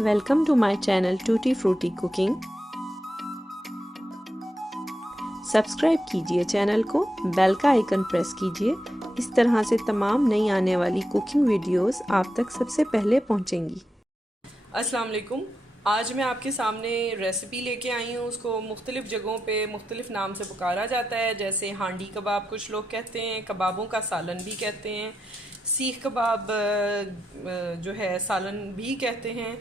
Welcome to my channel tutti frutti cooking. Subscribe कीजिए channel को, bell का icon press कीजिए। इस तरह से तमाम नई आने वाली कुकिंग वीडियोस आप तक सबसे पहले पहुंचेंगी। अस्सलाम वालेकुम। आज मैं आपके सामने रेसिपी लेके आई हूँ। उसको मुख्तलिफ़ जगहों पे मुख्तलिफ़ नाम से पुकारा जाता है, जैसे हांडी कबाब कुछ लोग कहते हैं, कबाबों का सालन भी कहते हैं, सीख कबाब जो है सालन भी कहते हैं।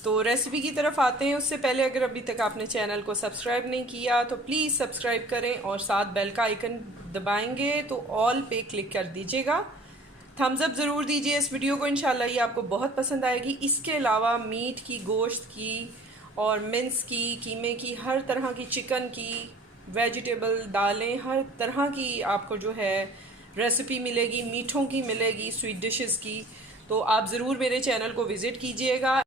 तो रेसिपी की तरफ आते हैं। उससे पहले अगर अभी तक आपने चैनल को सब्सक्राइब नहीं किया तो प्लीज़ सब्सक्राइब करें और साथ बेल का आइकन दबाएंगे तो ऑल पे क्लिक कर दीजिएगा। थम्स अप ज़रूर दीजिए इस वीडियो को, इंशाल्लाह ये आपको बहुत पसंद आएगी। इसके अलावा मीट की, गोश्त की और मिन्स की, कीमे की, हर तरह की, चिकन की, वेजिटेबल, दालें, हर तरह की आपको जो है रेसिपी मिलेगी। मीठों की मिलेगी, स्वीट डिशेस की। तो आप ज़रूर मेरे चैनल को विज़िट कीजिएगा।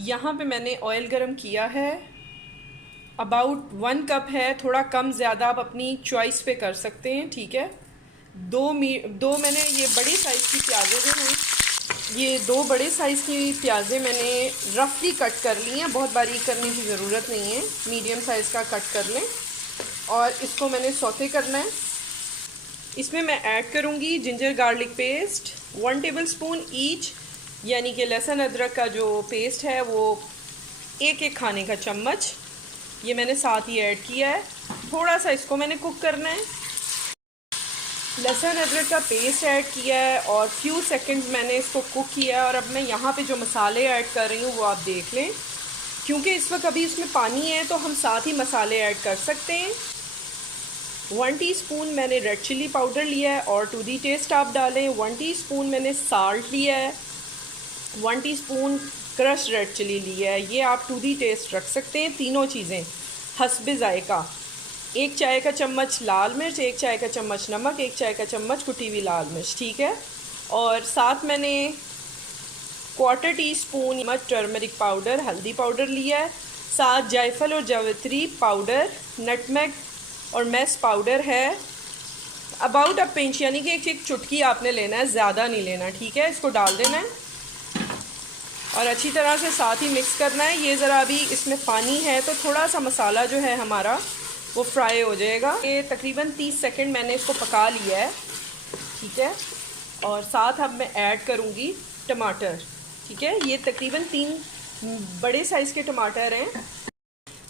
यहाँ पे मैंने ऑयल गरम किया है, अबाउट 1 कप है। थोड़ा कम ज़्यादा आप अपनी चॉइस पे कर सकते हैं, ठीक है। दो मैंने ये बड़ी साइज़ की प्याज़ें जो हैं, ये 2 बड़े साइज़ की प्याज़ें मैंने रफली कट कर ली हैं। बहुत बारीक करने की ज़रूरत नहीं है, मीडियम साइज़ का कट कर लें। और इसको मैंने सौते करना है। इसमें मैं ऐड करूँगी ginger garlic paste 1 table spoon each, यानी कि लहसुन अदरक का जो पेस्ट है वो एक खाने का चम्मच, ये मैंने साथ ही ऐड किया है। थोड़ा सा इसको मैंने कुक करना है। लहसुन अदरक का पेस्ट ऐड किया है और फ्यू सेकंड्स मैंने इसको कुक किया है। और अब मैं यहाँ पे जो मसाले ऐड कर रही हूँ वो आप देख लें, क्योंकि इस वक्त अभी इसमें पानी है तो हम साथ ही मसाले ऐड कर सकते हैं। 1 टीस्पून मैंने रेड चिली पाउडर लिया है और टू दी टेस्ट आप डालें। 1 टीस्पून मैंने साल्ट लिया है, 1 टीस्पून क्रश रेड चिली लिया है। ये आप टू दी टेस्ट रख सकते हैं, तीनों चीज़ें हस्बे ज़ायका। 1 चाय का चम्मच लाल मिर्च, 1 चाय का चम्मच नमक, 1 चाय का चम्मच कुटी हुई लाल मिर्च, ठीक है। और साथ मैंने 1/4 टीस्पून टर्मरिक पाउडर, हल्दी पाउडर लिया है। साथ जायफल और जावित्री पाउडर, नटमेग और मैस पाउडर है। अबाउट अ पिंच, यानी कि एक चुटकी आपने लेना है, ज़्यादा नहीं लेना, ठीक है। इसको डाल देना है और अच्छी तरह से साथ ही मिक्स करना है। ये ज़रा अभी इसमें पानी है तो थोड़ा सा मसाला जो है हमारा वो फ्राई हो जाएगा। ये तकरीबन 30 सेकंड मैंने इसको पका लिया है, ठीक है। और साथ अब मैं ऐड करूँगी टमाटर, ठीक है। ये तकरीबन 3 बड़े साइज़ के टमाटर हैं।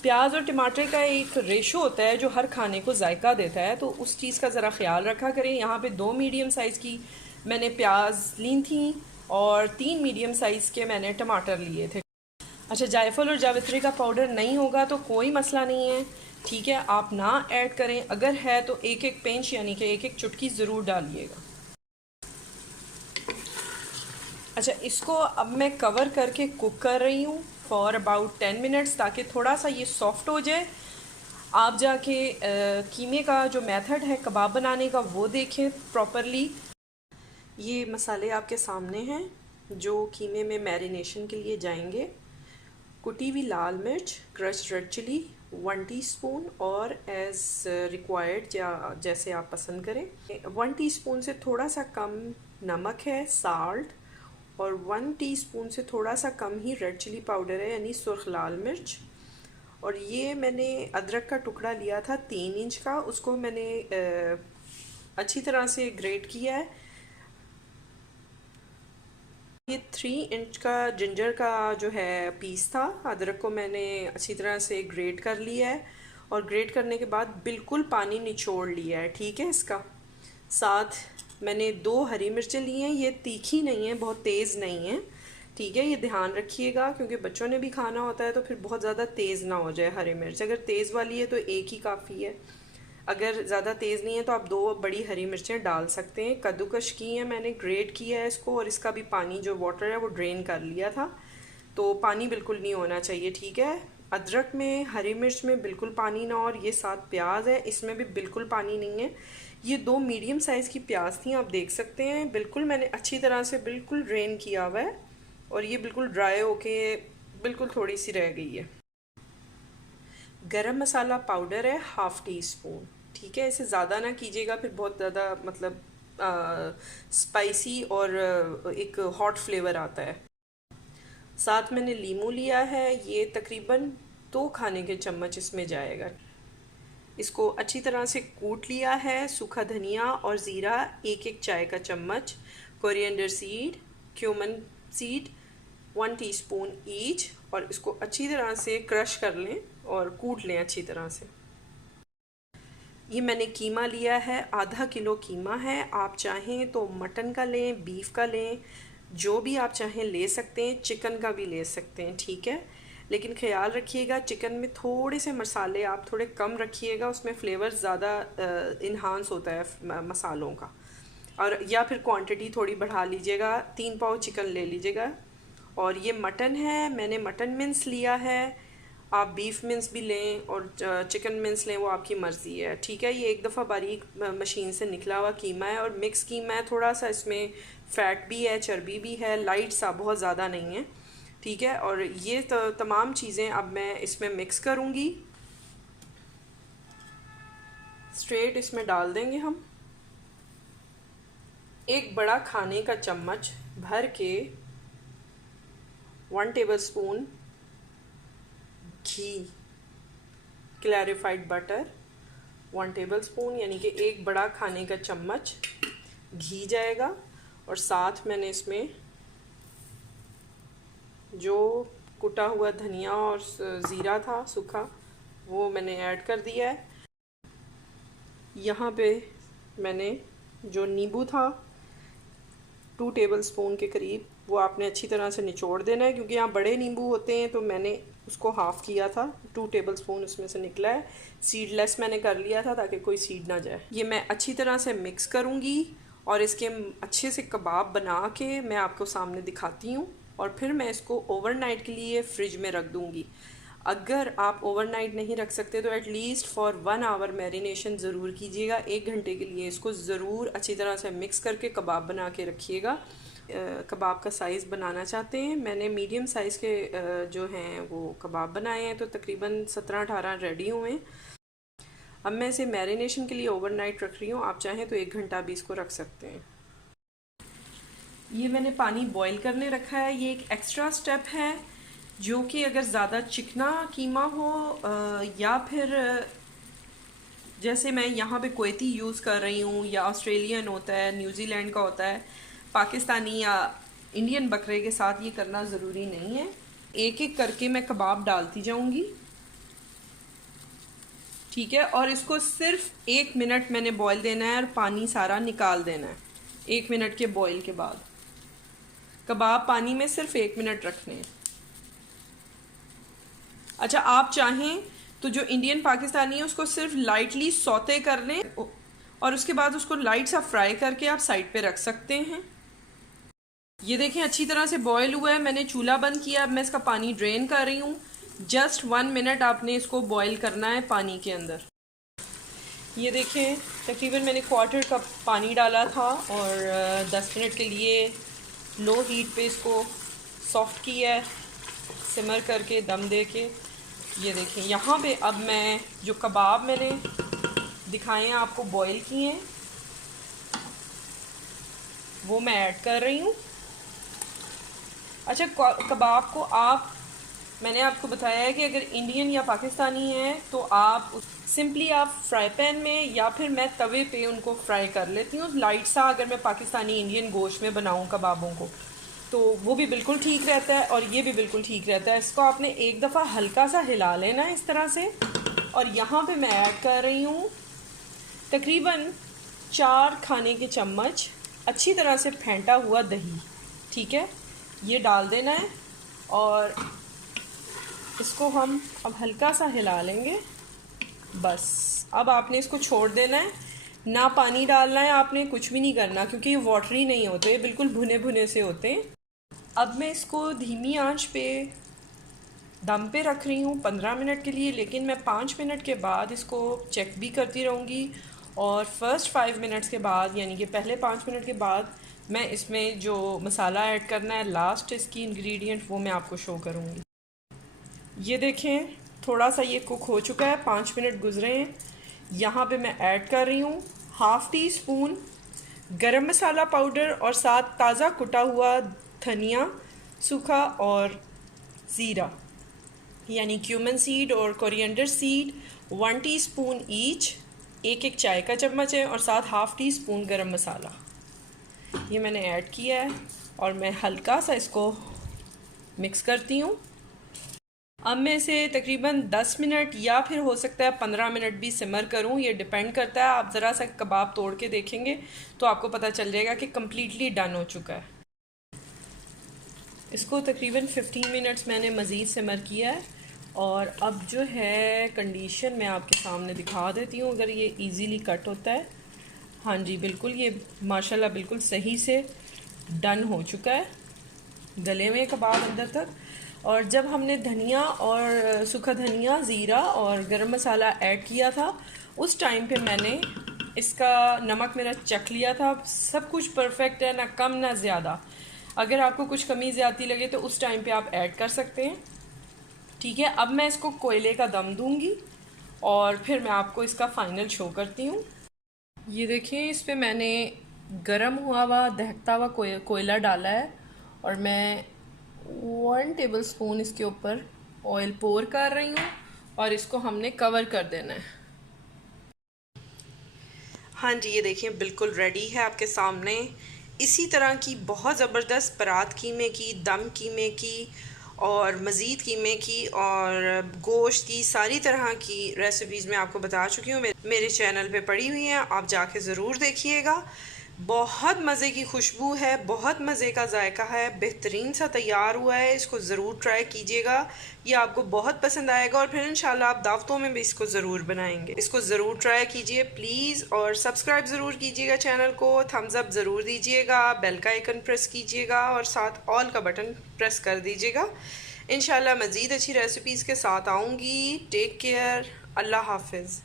प्याज और टमाटर का एक रेशो होता है जो हर खाने को जायका देता है, तो उस चीज़ का ज़रा ख्याल रखा करें। यहाँ पे 2 मीडियम साइज़ की मैंने प्याज ली थी और 3 मीडियम साइज़ के मैंने टमाटर लिए थे। अच्छा, जायफल और जावित्री का पाउडर नहीं होगा तो कोई मसला नहीं है, ठीक है, आप ना ऐड करें। अगर है तो एक पिंच, यानी कि एक चुटकी ज़रूर डालिएगा। अच्छा, इसको अब मैं कवर करके कुक कर रही हूँ फॉर अबाउट 10 मिनट्स, ताकि थोड़ा सा ये सॉफ्ट हो जाए। आप जाके कीमे का जो मेथड है कबाब बनाने का वो देखें प्रॉपरली। ये मसाले आपके सामने हैं जो कीमे में मैरिनेशन के लिए जाएंगे। कुटी हुई लाल मिर्च, क्रश्ड रेड चिली 1 टीस्पून और एज़ रिक्वायर्ड जैसे आप पसंद करें। 1 टीस्पून से थोड़ा सा कम नमक है, साल्ट, और 1 टीस्पून से थोड़ा सा कम ही रेड चिली पाउडर है, यानी सुर्ख लाल मिर्च। और ये मैंने अदरक का टुकड़ा लिया था 3 इंच का, उसको मैंने अच्छी तरह से ग्रेट किया है। ये 3 इंच का जिंजर का जो है पीस था। अदरक को मैंने अच्छी तरह से ग्रेट कर लिया है और ग्रेट करने के बाद बिल्कुल पानी निचोड़ लिया है, ठीक है। इसका साथ मैंने 2 हरी मिर्चें ली हैं। ये तीखी नहीं है, बहुत तेज़ नहीं है, ठीक है। ये ध्यान रखिएगा क्योंकि बच्चों ने भी खाना होता है तो फिर बहुत ज़्यादा तेज़ ना हो जाए हरी मिर्च। अगर तेज़ वाली है तो एक ही काफ़ी है, अगर ज़्यादा तेज़ नहीं है तो आप 2 बड़ी हरी मिर्चें डाल सकते हैं। कद्दूकश की हैं मैंने, ग्रेट किया है इसको, और इसका भी पानी जो वाटर है वो ड्रेन कर लिया था, तो पानी बिल्कुल नहीं होना चाहिए, ठीक है। अदरक में, हरी मिर्च में बिल्कुल पानी ना, और ये साथ प्याज है इसमें भी बिल्कुल पानी नहीं है। ये 2 मीडियम साइज़ की प्याज थी, आप देख सकते हैं। बिल्कुल मैंने अच्छी तरह से बिल्कुल ड्रेन किया हुआ है और ये बिल्कुल ड्राई होके बिल्कुल थोड़ी सी रह गई है। गरम मसाला पाउडर है 1/2 टीस्पून, ठीक है। इसे ज़्यादा ना कीजिएगा, फिर बहुत ज़्यादा मतलब स्पाइसी और एक हॉट फ्लेवर आता है। साथ मैंने लीमू लिया है, ये तकरीबन 2 खाने के चम्मच इसमें जाएगा। इसको अच्छी तरह से कूट लिया है। सूखा धनिया और ज़ीरा 1-1 चाय का चम्मच, coriander seed, cumin seed 1 teaspoon each, और इसको अच्छी तरह से क्रश कर लें और कूट लें अच्छी तरह से। ये मैंने कीमा लिया है, आधा किलो कीमा है। आप चाहें तो मटन का लें, बीफ का लें, जो भी आप चाहें ले सकते हैं, चिकन का भी ले सकते हैं, ठीक है। लेकिन ख्याल रखिएगा चिकन में थोड़े से मसाले आप थोड़े कम रखिएगा, उसमें फ्लेवर ज़्यादा इन्हांस होता है मसालों का। और या फिर क्वांटिटी थोड़ी बढ़ा लीजिएगा, 3 पाव चिकन ले लीजिएगा। और ये मटन है, मैंने मटन मिन्स लिया है, आप बीफ मिन्स भी लें और चिकन मिन्स लें, वो आपकी मर्ज़ी है, ठीक है। ये एक दफ़ा बारीक मशीन से निकला हुआ कीमा है और मिक्स कीमा है, थोड़ा सा इसमें फ़ैट भी है, चर्बी भी है, लाइट सा, बहुत ज़्यादा नहीं है, ठीक है। और ये तमाम चीज़ें अब मैं इसमें मिक्स करूँगी, स्ट्रेट इसमें डाल देंगे हम। एक बड़ा खाने का चम्मच भर के 1 टेबलस्पून घी, क्लैरिफाइड बटर 1 टेबलस्पून, यानी कि एक बड़ा खाने का चम्मच घी जाएगा। और साथ मैंने इसमें जो कुटा हुआ धनिया और ज़ीरा था सूखा, वो मैंने ऐड कर दिया है। यहाँ पे मैंने जो नींबू था 2 टेबलस्पून के करीब, वो आपने अच्छी तरह से निचोड़ देना है, क्योंकि यहाँ बड़े नींबू होते हैं तो मैंने उसको हाफ़ किया था, 2 टेबलस्पून उसमें से निकला है। सीडलेस मैंने कर लिया था ताकि कोई सीड ना जाए। ये मैं अच्छी तरह से मिक्स करूँगी और इसके अच्छे से कबाब बना के मैं आपको सामने दिखाती हूँ, और फिर मैं इसको ओवरनाइट के लिए फ़्रिज में रख दूँगी। अगर आप ओवरनाइट नहीं रख सकते तो एटलीस्ट फॉर 1 आवर मैरिनेशन ज़रूर कीजिएगा। 1 घंटे के लिए इसको ज़रूर अच्छी तरह से मिक्स करके कबाब बना के रखिएगा। कबाब का साइज़ बनाना चाहते हैं, मैंने मीडियम साइज़ के जो हैं वो कबाब बनाए हैं, तो तकरीबन 17-18 रेडी हुए हैं। अब मैं इसे मैरिनेशन के लिए ओवरनाइट रख रही हूँ, आप चाहें तो 1 घंटा भी इसको रख सकते हैं। ये मैंने पानी बॉईल करने रखा है, ये एक एक्स्ट्रा स्टेप है, जो कि अगर ज़्यादा चिकना कीमा हो या फिर जैसे मैं यहाँ पे कुवैती यूज़ कर रही हूँ, या ऑस्ट्रेलियन होता है, न्यूजीलैंड का होता है, पाकिस्तानी या इंडियन बकरे के साथ ये करना ज़रूरी नहीं है। एक एक करके मैं कबाब डालती जाऊँगी, ठीक है। और इसको सिर्फ 1 मिनट मैंने बॉईल देना है और पानी सारा निकाल देना है। 1 मिनट के बॉईल के बाद कबाब पानी में सिर्फ 1 मिनट रखने हैं। अच्छा, आप चाहें तो जो इंडियन पाकिस्तानी है उसको सिर्फ लाइटली सौते कर लें और उसके बाद उसको लाइट सा फ्राई करके आप साइड पे रख सकते हैं। ये देखें अच्छी तरह से बॉयल हुआ है, मैंने चूल्हा बंद किया, अब मैं इसका पानी ड्रेन कर रही हूँ। जस्ट 1 मिनट आपने इसको बॉयल करना है पानी के अंदर। ये देखें तकरीबन मैंने 1/4 कप पानी डाला था और 10 मिनट के लिए लो हीट पे इसको सॉफ्ट किया है, सिमर करके दम दे के। ये देखें यहाँ पे अब मैं जो कबाब मैंने दिखाए हैं आपको बॉईल किए हैं, वो मैं ऐड कर रही हूँ। अच्छा, कबाब को मैंने आपको बताया है कि अगर इंडियन या पाकिस्तानी है तो आप सिंपली आप फ्राई पैन में या फिर मैं तवे पे उनको फ्राई कर लेती हूँ लाइट सा। अगर मैं पाकिस्तानी इंडियन गोश्त में बनाऊँ कबाबों को तो वो भी बिल्कुल ठीक रहता है और ये भी बिल्कुल ठीक रहता है। इसको आपने एक दफ़ा हल्का सा हिला लेना है इस तरह से। और यहाँ पे मैं ऐड कर रही हूँ तकरीबन 4 खाने के चम्मच अच्छी तरह से फेंटा हुआ दही, ठीक है, ये डाल देना है और इसको हम अब हल्का सा हिला लेंगे। बस अब आपने इसको छोड़ देना है, ना पानी डालना है आपने, कुछ भी नहीं करना, क्योंकि ये वाटरी नहीं होते, ये बिल्कुल भुने भुने से होते हैं। अब मैं इसको धीमी आंच पे दम पे रख रही हूँ 15 मिनट के लिए, लेकिन मैं 5 मिनट के बाद इसको चेक भी करती रहूँगी और फर्स्ट 5 मिनट्स के बाद, यानी कि पहले 5 मिनट के बाद मैं इसमें जो मसाला ऐड करना है लास्ट इसकी इंग्रेडिएंट, वो मैं आपको शो करूँगी। ये देखें थोड़ा सा ये कुक हो चुका है, 5 मिनट गुजरे हैं। यहाँ पे मैं ऐड कर रही हूँ ½ टी स्पून गरम मसाला पाउडर और साथ ताज़ा कुटा हुआ धनिया सूखा और ज़ीरा यानी क्यूमन सीड और कोरिएंडर सीड 1 टीस्पून ईच, एक चाय का चम्मच है, और साथ हाफ़ टी स्पून गरम मसाला ये मैंने ऐड किया है और मैं हल्का सा इसको मिक्स करती हूँ। अब मैं इसे तकरीबन 10 मिनट या फिर हो सकता है 15 मिनट भी सिमर करूँ, ये डिपेंड करता है। आप ज़रा सा कबाब तोड़ के देखेंगे तो आपको पता चल जाएगा कि कम्प्लीटली डन हो चुका है। इसको तकरीबन 15 मिनट्स मैंने मज़ीद सिमर किया है और अब जो है कंडीशन मैं आपके सामने दिखा देती हूँ अगर ये इजीली कट होता है। हाँ जी बिल्कुल, ये माशाल्लाह बिल्कुल सही से डन हो चुका है, गले हुए कबाब अंदर तक। और जब हमने धनिया और सूखा धनिया, ज़ीरा और गरम मसाला ऐड किया था उस टाइम पे मैंने इसका नमक मेरा चख लिया था। सब कुछ परफेक्ट है, ना कम ना ज़्यादा। अगर आपको कुछ कमी ज़्यादती लगे तो उस टाइम पे आप ऐड कर सकते हैं। ठीक है, अब मैं इसको कोयले का दम दूंगी और फिर मैं आपको इसका फ़ाइनल शो करती हूँ। ये देखिए, इस पर मैंने गरम हुआ हुआ दहकता हुआ कोयला डाला है और मैं 1 टेबल स्पून इसके ऊपर ऑयल पोर कर रही हूँ और इसको हमने कवर कर देना है। हाँ जी, ये देखिए बिल्कुल रेडी है आपके सामने। इसी तरह की बहुत ज़बरदस्त परात कीमे की, दम कीमे की और मज़ीद कीमे की और गोश्त की सारी तरह की रेसिपीज़ मैं आपको बता चुकी हूँ, मेरे चैनल पे पड़ी हुई हैं, आप जाके ज़रूर देखिएगा। बहुत मज़े की खुशबू है, बहुत मज़े का जायका है, बेहतरीन सा तैयार हुआ है। इसको ज़रूर ट्राई कीजिएगा, ये आपको बहुत पसंद आएगा और फिर इंशाल्लाह आप दावतों में भी इसको ज़रूर बनाएंगे। इसको ज़रूर ट्राई कीजिए प्लीज़ और सब्सक्राइब ज़रूर कीजिएगा चैनल को, थम्स अप ज़रूर दीजिएगा, बेल का आइकन प्रेस कीजिएगा और साथ ऑल का बटन प्रेस कर दीजिएगा। इंशाल्लाह मज़ीद अच्छी रेसिपीज़ के साथ आऊँगी। टेक केयर, अल्लाह हाफिज़।